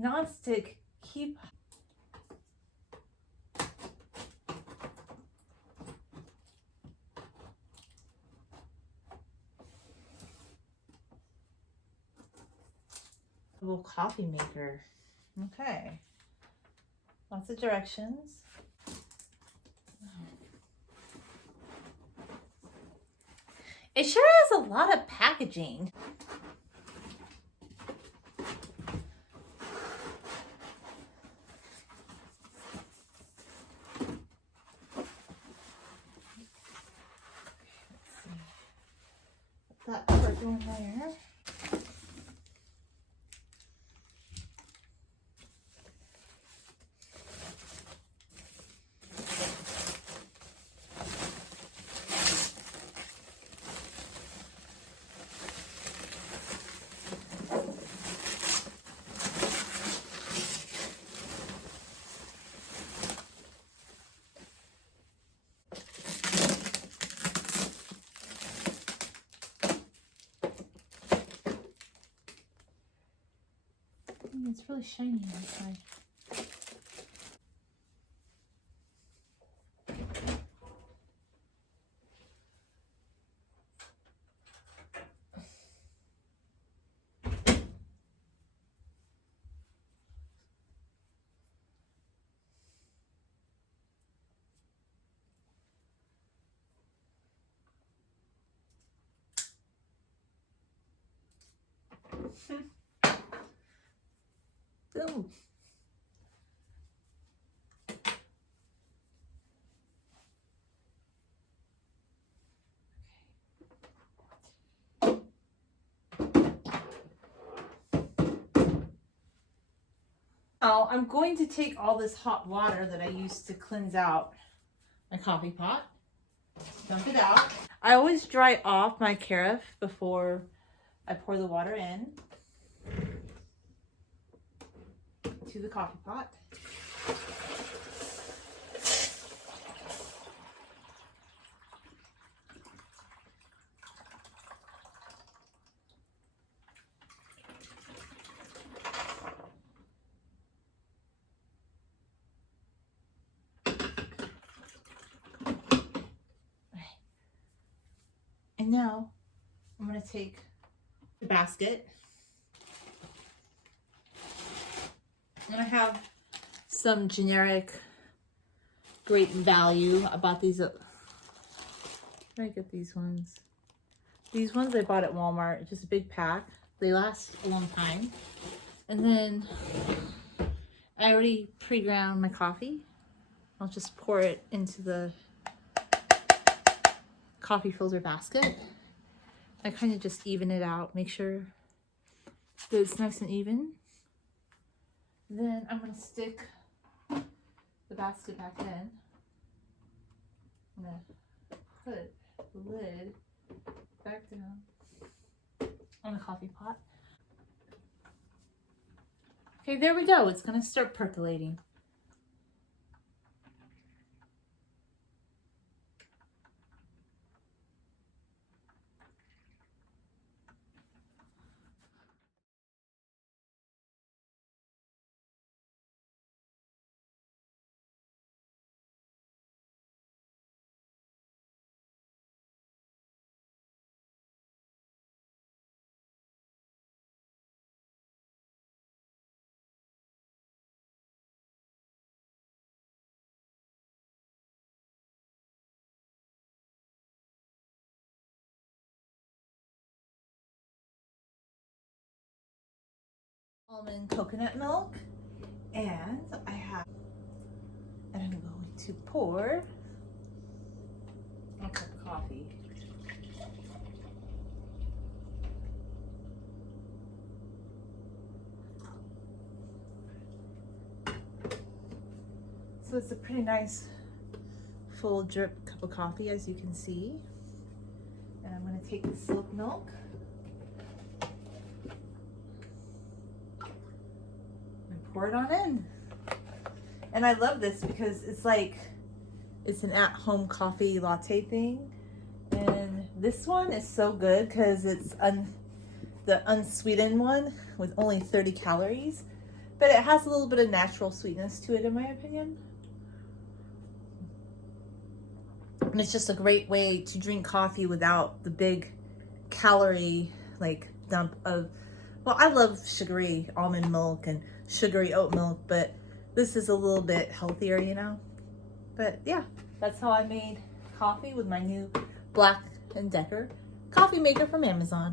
nonstick, keep coffee maker. Okay. Lots of directions. It sure has a lot of packaging. That part going there. It's really shiny outside. Ooh. Now I'm going to take all this hot water that I used to cleanse out my coffee pot, dump it out. I always dry off my carafe before I pour the water in to the coffee pot. And now I'm going to take the basket. I'm going to have some generic great value about these. Where did I get these ones? These ones I bought at Walmart, just a big pack. They last a long time. And then I already pre-ground my coffee. I'll just pour it into the coffee filter basket. I kind of just even it out, make sure that it's nice and even. Then I'm going to stick the basket back in. I'm going to put the lid back down on the coffee pot. Okay, there we go. It's going to start percolating. Almond coconut milk, and I'm going to pour a cup of coffee. So it's a pretty nice full drip cup of coffee, as you can see. And I'm going to take the silk milk and pour it on in. And I love this because it's like, it's an at-home coffee latte thing. And this one is so good because it's the unsweetened one with only 30 calories. but it has a little bit of natural sweetness to it, in my opinion. And it's just a great way to drink coffee without the big calorie like dump of, well, I love sugary almond milk and sugary oat milk, but this is a little bit healthier, you know. But yeah, that's how I made coffee with my new Black & Decker coffee maker from Amazon.